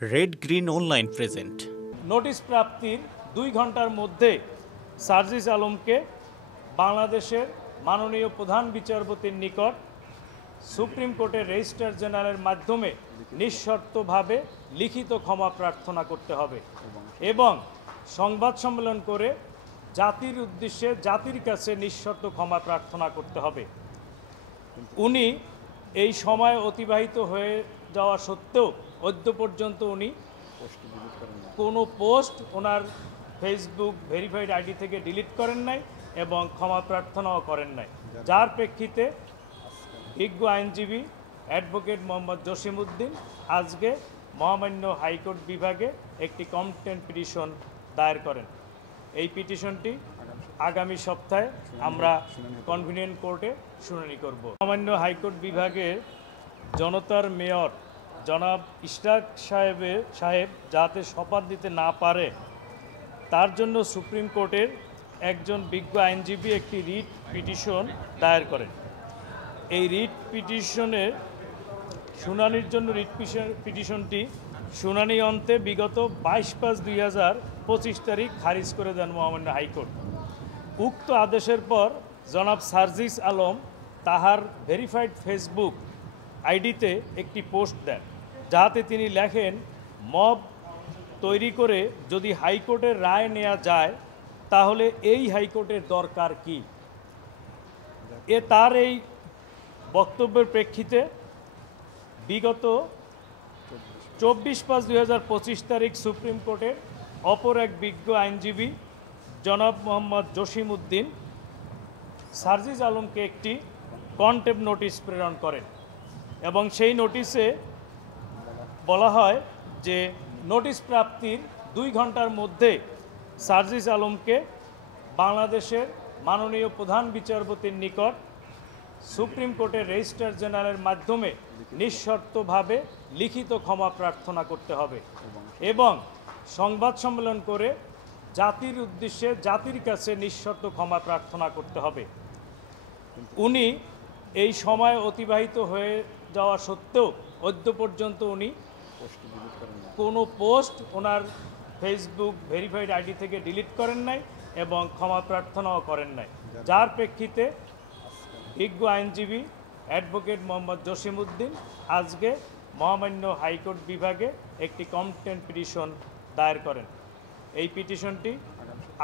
Red green online present. Notice প্রাপ্তির 2 ঘন্টার মধ্যে সার্জিস আলমকে বাংলাদেশের মাননীয় প্রধান বিচারপতির নিকট সুপ্রিম কোর্টের রেজিস্ট্রার জেনারেলের মাধ্যমে নিঃশর্তভাবে লিখিত ক্ষমা প্রার্থনা করতে হবে এবং সংবাদ সম্মেলন করে জাতির উদ্দেশ্যে জাতির কাছে নিঃশর্ত ক্ষমা প্রার্থনা করতে হবে। উনি এই সময় অতিবাহিত হয়ে যাওয়া সত্ত্বেও অদ্য পর্যন্ত উনি কোনো পোস্ট ওনার ফেসবুক ভেরিফাইড আইডি থেকে ডিলিট করেন নাই এবং ক্ষমা প্রার্থনাও করেন নাই, যার প্রেক্ষিতে বিজ্ঞ আইনজীবী অ্যাডভোকেট মোহাম্মদ জসিমউদ্দিন আজকে মহামান্য হাইকোর্ট বিভাগে একটি কমপ্লেন্ট পিটিশন দায়ের করেন। এই পিটিশনটি আগামী সপ্তাহে আমরা কনভিনিয়েন্ট কোর্টে শুনানি করব। মহামান্য হাইকোর্ট বিভাগের জনতার মেয়র জনাব ইশরাক সাহেব যাতে শপথ দিতে না পারে তার জন্য সুপ্রিম কোর্টের একজন বিজ্ঞ আইনজীবী একটি রিট পিটিশন দায়ের করেন। এই রিট পিটিশনের শুনানির জন্য পিটিশনটি শুনানি অন্তে বিগত 22/5/2025 তারিখ খারিজ করে দেন মহামান্য হাইকোর্ট। উক্ত আদেশের পর জনাব সার্জিস আলম তাহার ভেরিফাইড ফেসবুক আইডিতে একটি পোস্ট দেন, যাতে তিনি লেখেন, মব তৈরি করে যদি হাইকোর্টের রায় নেওয়া যায় তাহলে এই হাইকোর্টের দরকার কি। তার এই বক্তব্যের প্রেক্ষিতে বিগত 24/5/2025 তারিখ সুপ্রিম কোর্টের অপর এক বিজ্ঞ আইনজীবী জনাব মোহাম্মদ জসিমউদ্দিন সার্জিস আলমকে একটি কন্টেম্প নোটিশ প্রেরণ করেন এবং সেই নোটিশে বলা হয় যে নোটিশ প্রাপ্তির 2 ঘন্টার মধ্যে সার্জিস আলমকে বাংলাদেশের মাননীয় প্রধান বিচারপতির নিকট সুপ্রিম কোর্টের রেজিস্ট্রার জেনারেলের মাধ্যমে নিঃশর্তভাবে লিখিত ক্ষমা প্রার্থনা করতে হবে এবং সংবাদ সম্মেলন করে জাতির উদ্দেশ্যে জাতির কাছে নিঃশর্ত ক্ষমা প্রার্থনা করতে হবে। উনি এই সময় অতিবাহিত হয়ে যাওয়া সত্ত্বেও অদ্য পর্যন্ত উনি কোনো পোস্ট ওনার ফেসবুক ভেরিফাইড আইডি থেকে ডিলিট করেন নাই এবং ক্ষমা প্রার্থনাও করেন নাই, যার প্রেক্ষিতে বিজ্ঞ আইনজীবী অ্যাডভোকেট মোহাম্মদ জসিমউদ্দিন আজকে মহামান্য হাইকোর্ট বিভাগে একটি কমপ্লেন্ট পিটিশন দায়ের করেন। এই পিটিশনটি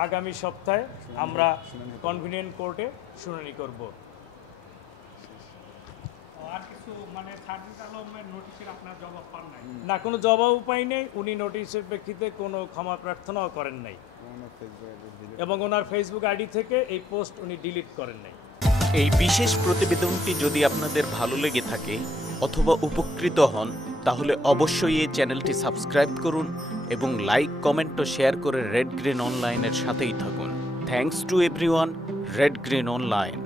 আগামী সপ্তাহে আমরা কনভিনিয়েন্ট কোর্টে শুনানি করব। না, কোনো জবাব পাই নেই। উনি নোটিশের প্রেক্ষিতে কোনো ক্ষমা প্রার্থনাও করেন নাই এবং ওনার ফেসবুক আইডি থেকে এই পোস্ট উনি ডিলিট করেন নাই। এই বিশেষ প্রতিবেদনটি যদি আপনাদের ভালো লেগে থাকে অথবা উপকৃত হন তাহলে অবশ্যই এই চ্যানেলটি সাবস্ক্রাইব করুন এবং লাইক, কমেন্ট ও শেয়ার করে রেড গ্রিন অনলাইনের সাথেই থাকুন। Thanks to everyone. Red green online.